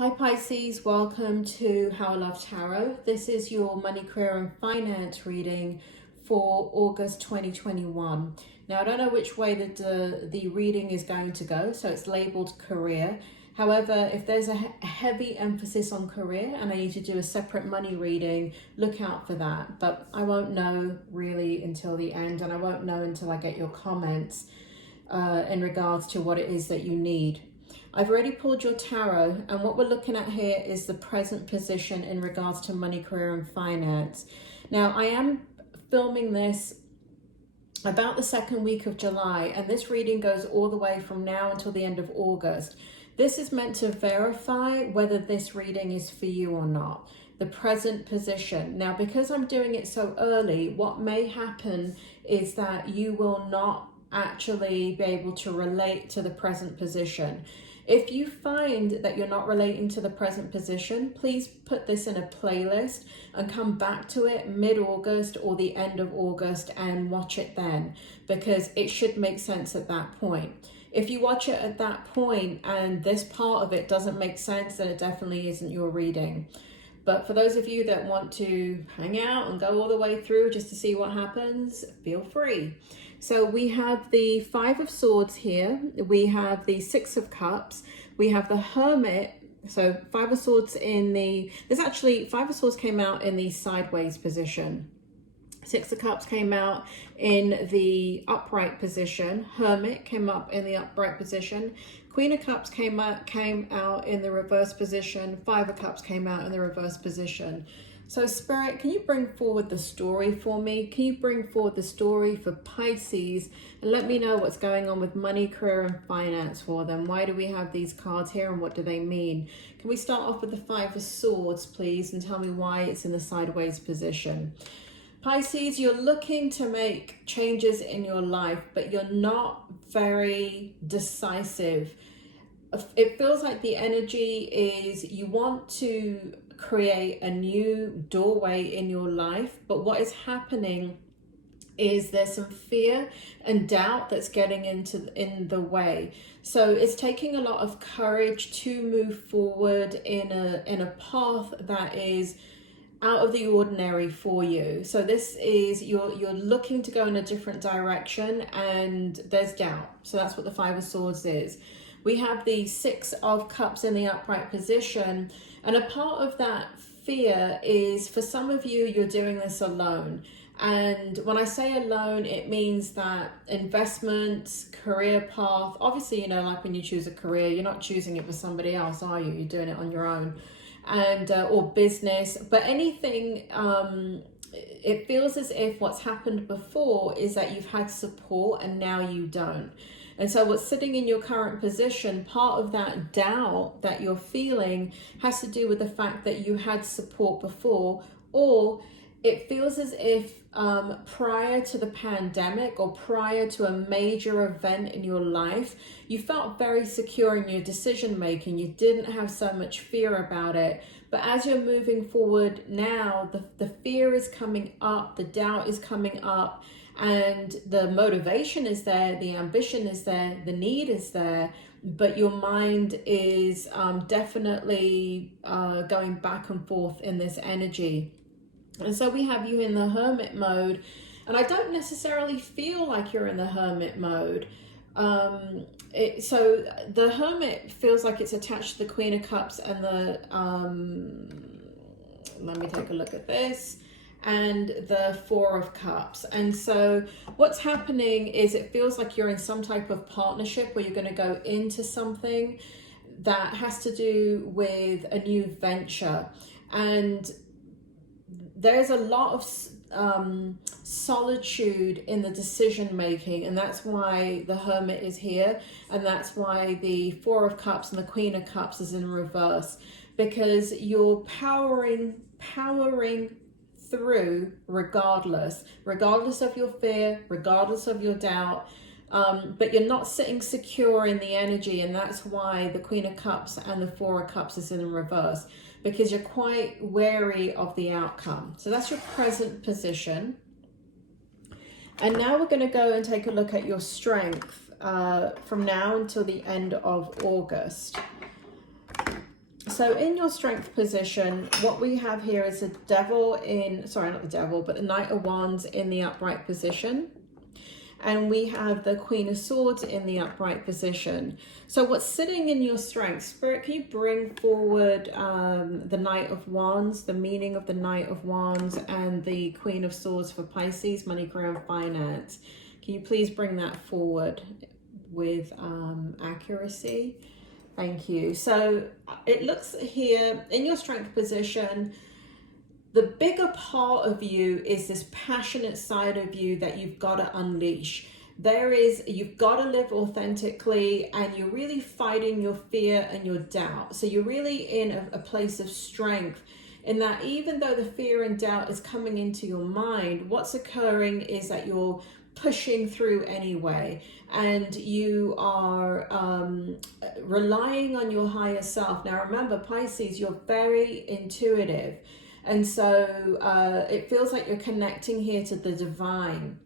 Hi Pisces, welcome to How I Love Tarot. This is your money, career and finance reading for August 2021. Now I don't know which way the reading is going to go, so it's labeled career. However, if there's a heavy emphasis on career and I need to do a separate money reading, look out for that. But I won't know really until the end, and I won't know until I get your comments in regards to what it is that you need. I've already pulled your tarot, and what we're looking at here is the present position in regards to money, career and finance. Now, I am filming this about the second week of July, and this reading goes all the way from now until the end of August. This is meant to verify whether this reading is for you or not. The present position. Now, because I'm doing it so early, what may happen is that you will not actually be able to relate to the present position. If you find that you're not relating to the present position, please put this in a playlist and come back to it mid-August or the end of August and watch it then, because it should make sense at that point. If you watch it at that point and this part of it doesn't make sense, then it definitely isn't your reading. But for those of you that want to hang out and go all the way through just to see what happens, feel free. So we have the Five of Swords here. We have the Six of Cups. We have the Hermit. So Five of Swords in the... There's actually... Five of Swords came out in the sideways position. Six of Cups came out in the upright position. Hermit came up in the upright position. Queen of Cups came out in the reverse position. Five of Cups came out in the reverse position. So Spirit, can you bring forward the story for me? Can you bring forward the story for Pisces and let me know what's going on with money, career and finance for them? Why do we have these cards here and what do they mean? Can we start off with the Five of Swords, please, and tell me why it's in the sideways position? Pisces, you're looking to make changes in your life, but you're not very decisive. It feels like the energy is you want to create a new doorway in your life, but what is happening is there's some fear and doubt that's getting in the way. So it's taking a lot of courage to move forward in a path that is out of the ordinary for you. So this is you're looking to go in a different direction and there's doubt. So that's what the Five of Swords is. We have the Six of Cups in the upright position, and a part of that fear is for some of you, you're doing this alone. And when I say alone, it means that investments, career path, obviously, you know, like when you choose a career, you're not choosing it for somebody else, are you? You're doing it on your own. And or business, but anything, it feels as if what's happened before is that you've had support and now you don't. And so what's sitting in your current position, part of that doubt that you're feeling has to do with the fact that you had support before, or it feels as if prior to the pandemic or prior to a major event in your life, you felt very secure in your decision making. You didn't have so much fear about it. But as you're moving forward now, the fear is coming up, the doubt is coming up, and the motivation is there, the ambition is there, the need is there, but your mind is definitely going back and forth in this energy. And so we have you in the Hermit mode, and I don't necessarily feel like you're in the Hermit mode. So the Hermit feels like it's attached to the Queen of Cups and the, let me take a look at this, and the Four of Cups. And so what's happening is it feels like you're in some type of partnership where you're going to go into something that has to do with a new venture. And there's a lot of solitude in the decision making, and that's why the Hermit is here, and that's why the Four of Cups and the Queen of Cups is in reverse, because you're powering through regardless of your fear, regardless of your doubt, but you're not sitting secure in the energy, and that's why the Queen of Cups and the Four of Cups is in reverse, because you're quite wary of the outcome. So that's your present position. And now we're going to go and take a look at your strength from now until the end of August. So in your strength position, what we have here is the devil in, sorry, not the devil, but the Knight of Wands in the upright position. And we have the Queen of Swords in the upright position. So what's sitting in your strength? Spirit, can you bring forward the Knight of Wands, the meaning of the Knight of Wands, and the Queen of Swords for Pisces, money, career, and finance? Can you please bring that forward with accuracy? Thank you. So it looks here in your strength position, the bigger part of you is this passionate side of you that you've got to unleash. You've got to live authentically, and you're really fighting your fear and your doubt. So you're really in a place of strength, in that even though the fear and doubt is coming into your mind, what's occurring is that you're pushing through anyway, and you are relying on your higher self. Now remember, Pisces, you're very intuitive. And so it feels like you're connecting here to the divine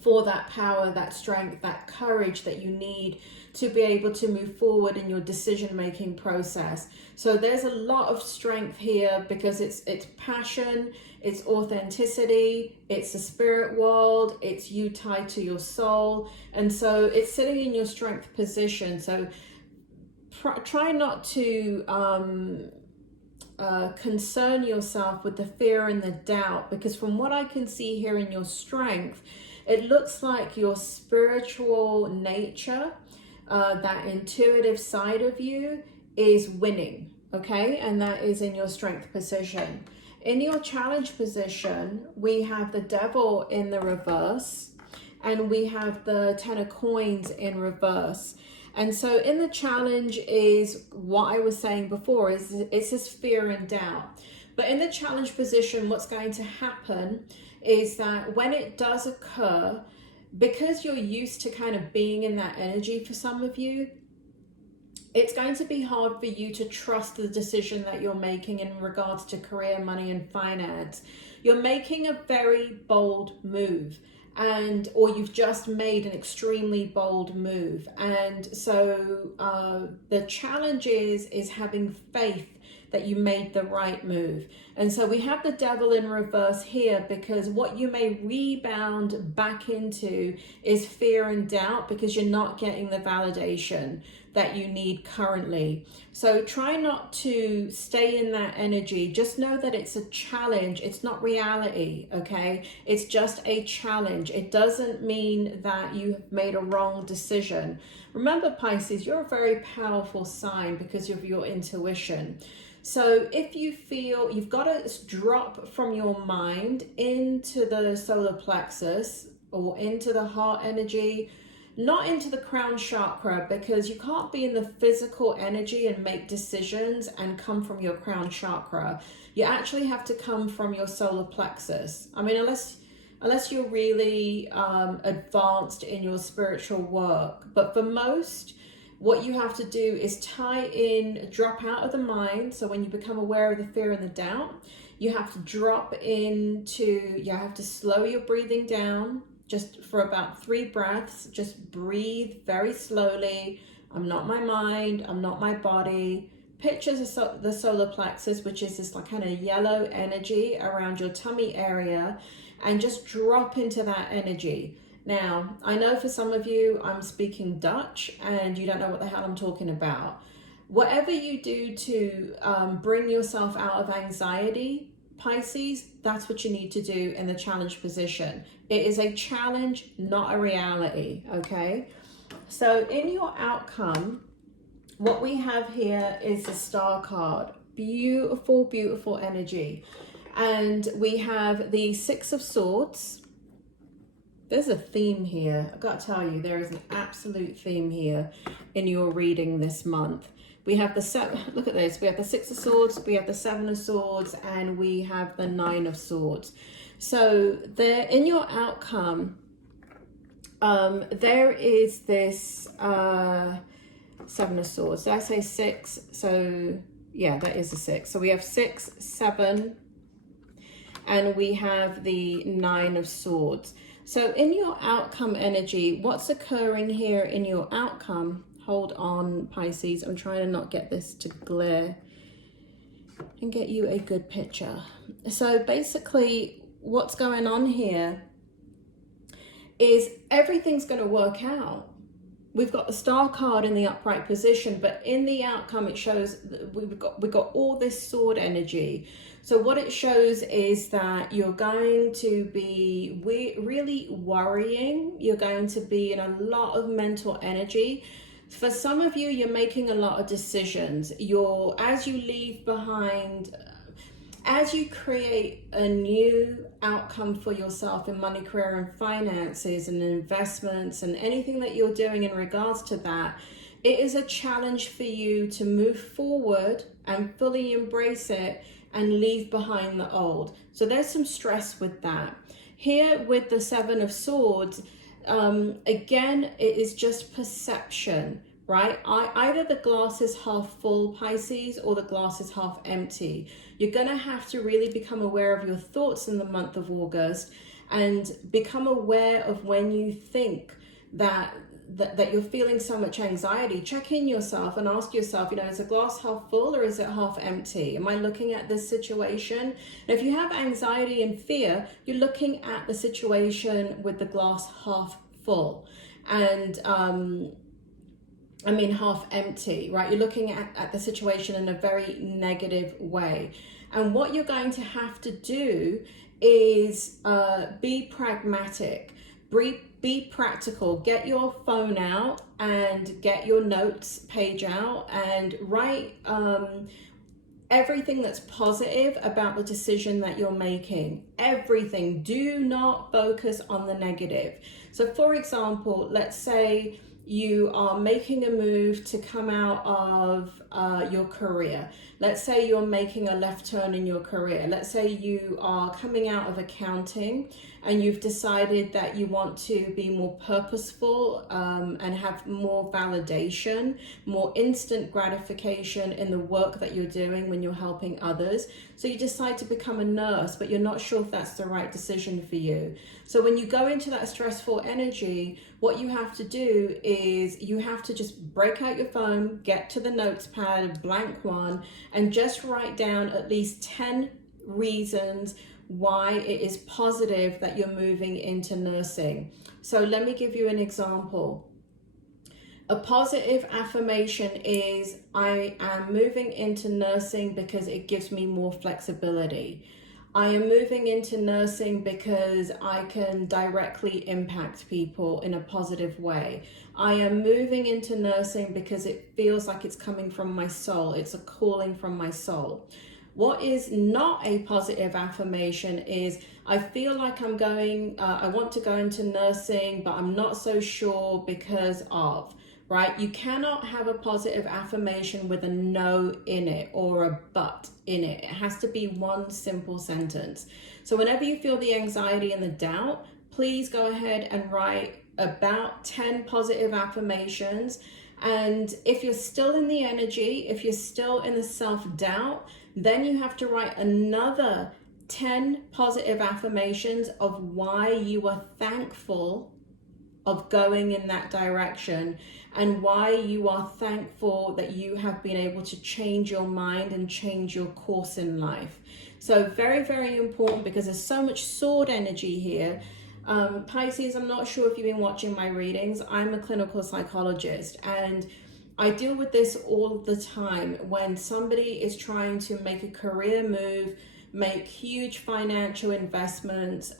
for that power, that strength, that courage that you need to be able to move forward in your decision-making process. So there's a lot of strength here because it's passion, it's authenticity, it's the spirit world, it's you tied to your soul. And so it's sitting in your strength position. So try not to concern yourself with the fear and the doubt, because from what I can see here in your strength, it looks like your spiritual nature, that intuitive side of you, is winning, okay? And that is in your strength position. In your challenge position, we have the devil in the reverse, and we have the Ten of Coins in reverse. And so in the challenge is what I was saying before, is it's this fear and doubt. But in the challenge position, what's going to happen is that when it does occur, because you're used to kind of being in that energy for some of you, it's going to be hard for you to trust the decision that you're making in regards to career, money, and finance. You're making a very bold move, or you've just made an extremely bold move. And so the challenge is having faith that you made the right move. And so we have the devil in reverse here, because what you may rebound back into is fear and doubt, because you're not getting the validation that you need currently. So try not to stay in that energy. Just know that it's a challenge. It's not reality, okay? It's just a challenge. It doesn't mean that you have made a wrong decision. Remember, Pisces, you're a very powerful sign because of your intuition. So if you feel you've got to drop from your mind into the solar plexus or into the heart energy, not into the crown chakra, because you can't be in the physical energy and make decisions and come from your crown chakra. You actually have to come from your solar plexus. I mean, unless you're really advanced in your spiritual work. But for most, what you have to do is tie in, drop out of the mind. So when you become aware of the fear and the doubt, you have to drop into, you have to slow your breathing down just for about 3 breaths. Just breathe very slowly. I'm not my mind, I'm not my body. Picture the solar plexus, which is this like kind of yellow energy around your tummy area, and just drop into that energy. Now, I know for some of you, I'm speaking Dutch and you don't know what the hell I'm talking about. Whatever you do to bring yourself out of anxiety, Pisces, that's what you need to do in the challenge position. It is a challenge, not a reality, okay? So in your outcome, what we have here is the Star card. Beautiful, beautiful energy. And we have the Six of Swords. There's a theme here. I've got to tell you, there is an absolute theme here in your reading this month. We have the look at this. We have the Six of Swords, we have the Seven of Swords, and we have the Nine of Swords. So there, in your outcome, there is this Seven of Swords. Did I say 6? So yeah, that is a 6. So we have 6, 7, and we have the Nine of Swords. So in your outcome energy, what's occurring here in your outcome? Hold on, Pisces. I'm trying to not get this to glare and get you a good picture. So basically what's going on here is everything's going to work out. We've got the Star card in the upright position, but in the outcome it shows that we've got all this sword energy. So what it shows is that you're going to be really worrying. You're going to be in a lot of mental energy. For some of you, you're making a lot of decisions. As you leave behind, as you create a new outcome for yourself in money, career, and finances and investments and anything that you're doing in regards to that, it is a challenge for you to move forward and fully embrace it and leave behind the old. So there's some stress with that. Here with the Seven of Swords, again, it is just perception, right? Either the glass is half full, Pisces, or the glass is half empty. You're going to have to really become aware of your thoughts in the month of August and become aware of when you think that you're feeling so much anxiety. Check in yourself and ask yourself, is the glass half full or is it half empty? Am I looking at this situation? And if you have anxiety and fear, you're looking at the situation with the glass half full and half empty, right? You're looking at the situation in a very negative way. And what you're going to have to do is be pragmatic, be practical. Get your phone out and get your notes page out and write everything that's positive about the decision that you're making. Everything. Do not focus on the negative. So for example, let's say you are making a move to come out of your career. Let's say you're making a left turn in your career. Let's say you are coming out of accounting and you've decided that you want to be more purposeful and have more validation, more instant gratification in the work that you're doing when you're helping others. So you decide to become a nurse, but you're not sure if that's the right decision for you. So when you go into that stressful energy, what you have to do is you have to just break out your phone, get to the notes pad, a blank one, and just write down at least 10 reasons why it is positive that you're moving into nursing. So let me give you an example. A positive affirmation is, I am moving into nursing because it gives me more flexibility. I am moving into nursing because I can directly impact people in a positive way. I am moving into nursing because it feels like it's coming from my soul. It's a calling from my soul. What is not a positive affirmation is, I feel like I'm going, I want to go into nursing, but I'm not so sure because of, right? You cannot have a positive affirmation with a no in it or a but in it. It has to be one simple sentence. So whenever you feel the anxiety and the doubt, please go ahead and write about 10 positive affirmations. And if you're still in the energy, if you're still in the self-doubt, then you have to write another 10 positive affirmations of why you are thankful of going in that direction and why you are thankful that you have been able to change your mind and change your course in life. So very, very important, because there's so much sword energy here. Pisces, I'm not sure if you've been watching my readings. I'm a clinical psychologist and I deal with this all the time when somebody is trying to make a career move, make huge financial investments,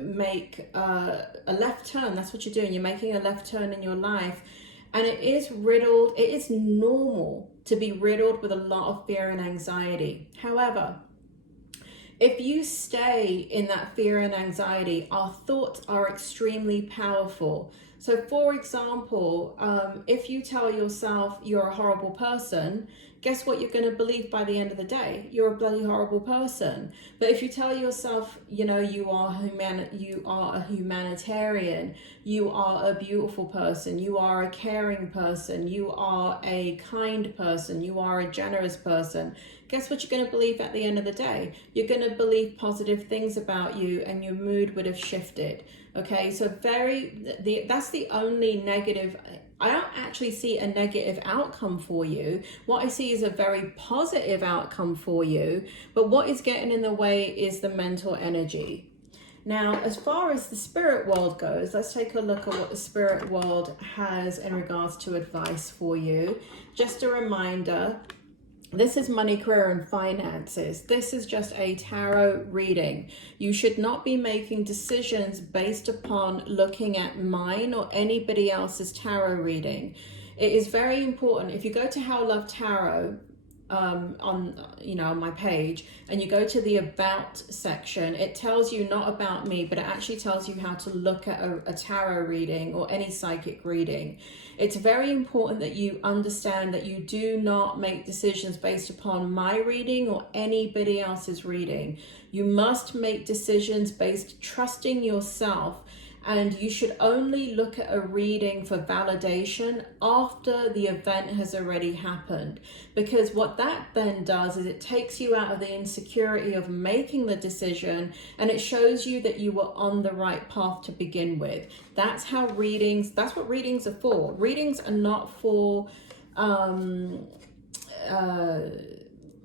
make a left turn. That's what you're doing. You're making a left turn in your life. And it is riddled. It is normal to be riddled with a lot of fear and anxiety. However, if you stay in that fear and anxiety, our thoughts are extremely powerful. So for example, if you tell yourself you're a horrible person, guess what you're going to believe by the end of the day? You're a bloody horrible person. But if you tell yourself, you are a humanitarian, you are a beautiful person, you are a caring person, you are a kind person, you are a generous person, guess what you're going to believe at the end of the day? You're going to believe positive things about you and your mood would have shifted. Okay, so that's the only negative. I don't actually see a negative outcome for you. What I see is a very positive outcome for you, but what is getting in the way is the mental energy. Now, as far as the spirit world goes, let's take a look at what the spirit world has in regards to advice for you. Just a reminder, this is money, career, and finances. This is just a tarot reading. You should not be making decisions based upon looking at mine or anybody else's tarot reading. It is very important. If you go to How I Love Tarot, on my page, and you go to the about section, it tells you not about me, but it actually tells you how to look at a tarot reading or any psychic reading. It's very important that you understand that you do not make decisions based upon my reading or anybody else's reading. You must make decisions based trusting yourself. And you should only look at a reading for validation after the event has already happened. Because what that then does is it takes you out of the insecurity of making the decision, and it shows you that you were on the right path to begin with. That's what readings are for. Readings are not for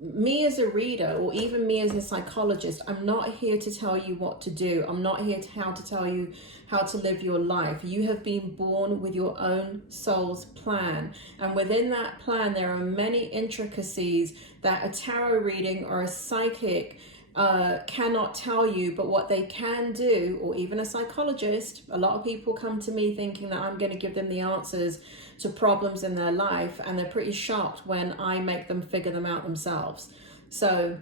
me as a reader or even me as a psychologist. I'm not here to tell you what to do. I'm not here to tell you how to live your life. You have been born with your own soul's plan, and within that plan there are many intricacies that a tarot reading or a psychic cannot tell you. But what they can do, or even a psychologist, a lot of people come to me thinking that I'm going to give them the answers to problems in their life, and they're pretty shocked when I make them figure them out themselves. So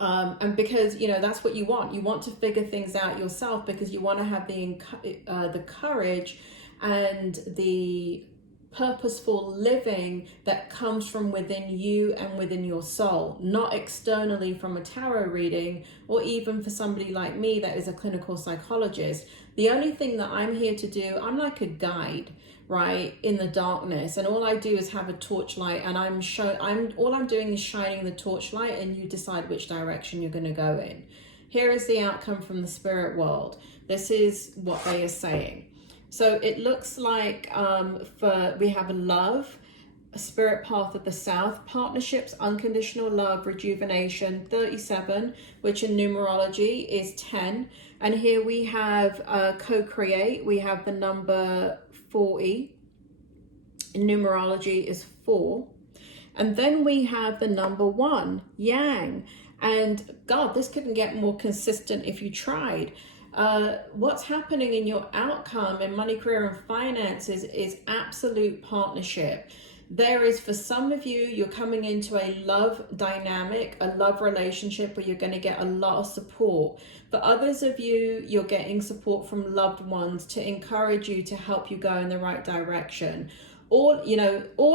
and because that's what you want to figure things out yourself, because you want to have the courage and the purposeful living that comes from within you and within your soul, not externally from a tarot reading, or even for somebody like me that is a clinical psychologist. The only thing that I'm here to do, I'm like a guide, right, in the darkness, and all I do is have a torchlight, and all I'm doing is shining the torchlight, and you decide which direction you're going to go in. Here is the outcome from the spirit world. This is what they are saying. So it looks like we have a love, a spirit path of the south, partnerships, unconditional love, rejuvenation, 37, which in numerology is 10. And here we have co-create. We have the number 40. In numerology is 4. And then we have the number 1, yang. And God, this couldn't get more consistent if you tried. What's happening in your outcome in money, career, and finances is absolute partnership. There is, for some of you, you're coming into a love dynamic, a love relationship where you're going to get a lot of support. For others of you, you're getting support from loved ones to encourage you, to help you go in the right direction. All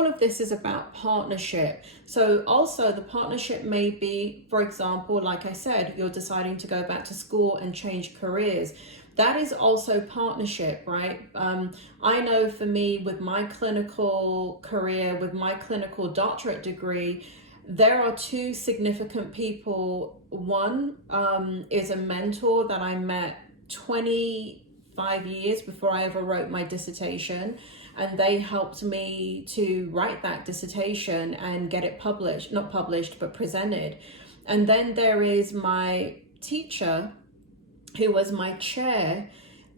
of this is about partnership. So also the partnership may be, for example, like I said, you're deciding to go back to school and change careers. That is also partnership, right? I know for me, with my clinical career, with my clinical doctorate degree, there are 2 significant people. One is a mentor that I met 25 years before I ever wrote my dissertation. And they helped me to write that dissertation and get it published, not published, but presented. And then there is my teacher, who was my chair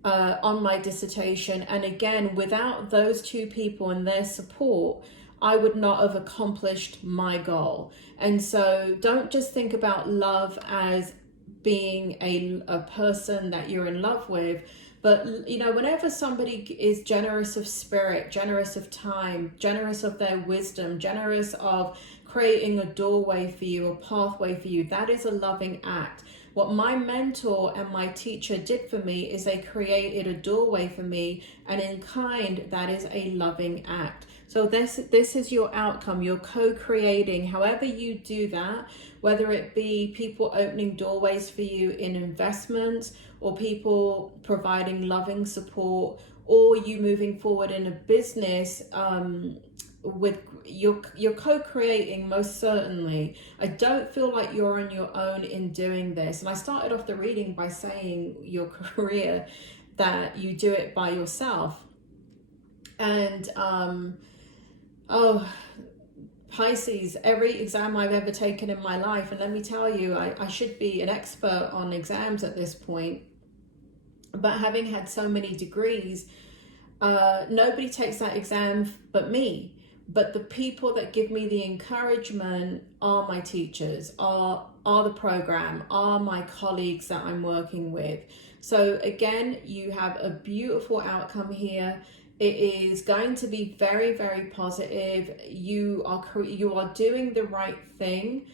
on my dissertation. And again, without those 2 people and their support, I would not have accomplished my goal. And so don't just think about love as being a person that you're in love with. But, whenever somebody is generous of spirit, generous of time, generous of their wisdom, generous of creating a doorway for you, a pathway for you, that is a loving act. What my mentor and my teacher did for me is they created a doorway for me, and in kind, that is a loving act. So this is your outcome. You're co-creating. However you do that, whether it be people opening doorways for you in investments, or people providing loving support, or you moving forward in a business, with you're co-creating, most certainly. I don't feel like you're on your own in doing this. And I started off the reading by saying your career, that you do it by yourself. And oh, Pisces, every exam I've ever taken in my life, and let me tell you, I should be an expert on exams at this point, but having had so many degrees, nobody takes that exam but me. But the people that give me the encouragement are my teachers, are the program, are my colleagues that I'm working with. So again, you have a beautiful outcome here. It is going to be very, very positive. You are doing the right thing.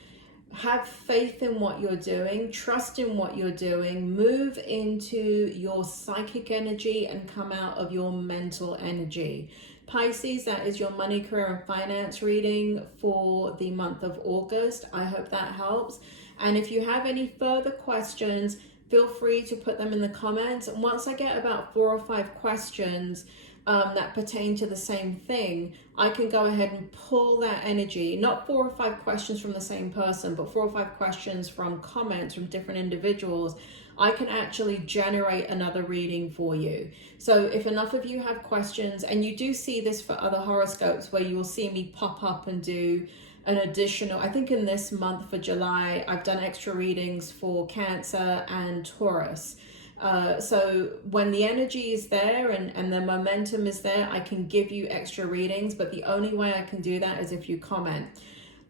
Have faith in what you're doing, trust in what you're doing, move into your psychic energy and come out of your mental energy. Pisces, that is your money, career, and finance reading for the month of August. I hope that helps. And if you have any further questions, feel free to put them in the comments. And once I get about 4 or 5 questions that pertain to the same thing, I can go ahead and pull that energy, not 4 or 5 questions from the same person, but 4 or 5 questions from comments from different individuals. I can actually generate another reading for you. So if enough of you have questions, and you do see this for other horoscopes where you will see me pop up and do an additional, I think in this month for July, I've done extra readings for Cancer and Taurus. So when the energy is there and the momentum is there, I can give you extra readings, but the only way I can do that is if you comment.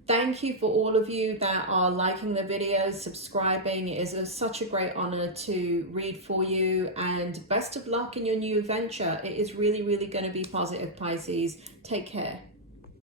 Thank you for all of you that are liking the videos, subscribing. It is such a great honor to read for you, and best of luck in your new venture. It is really, really going to be positive, Pisces. Take care.